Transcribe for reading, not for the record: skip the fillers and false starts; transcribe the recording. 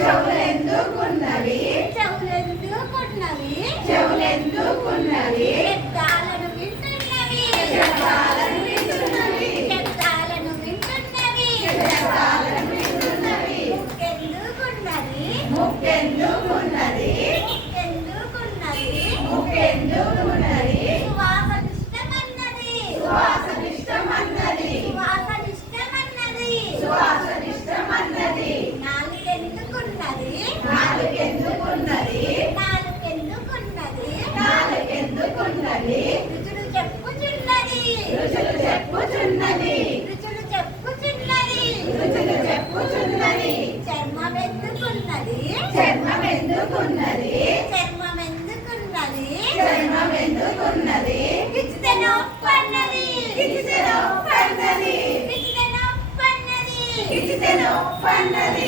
చెవులెందుకున్నవి చెవులెందుకున్నవి చెవులెందుకున్నవి శబ్దాలను వింటున్నవి శబ్దాలను వింటున్నవి శబ్దాలను వింటున్నవి శబ్దాలను వింటున్నవి ముక్కెందుకున్నది ముక్కెందుకున్నది ముక్కెందుకున్నది ముక్కెందుకున్నది సువాసనిష్టమన్నది సువాసనిష్టమన్నది సువాసనిష్టమన్నది సువాసనిష్టమన్నది నాలుగెందుకున్నది నాలుగెందుకున్నది నాలుగెందుకున్నది నాలుగెందుకున్నది రుచులు చెప్పుచున్నది రుచులు చెప్పుచున్నది రుచులు చెప్పుచున్నది రుచులు చెప్పుచున్నది చర్మమెందుకున్నది చర్మమెందుకున్నది చర్మమెందుకున్నది చర్మమెందుకున్నది గిచ్చితే నొప్పన్నది గిచ్చితే నొప్పన్నది గిచ్చితే నొప్పన్నది గిచ్చితే నొప్పన్నది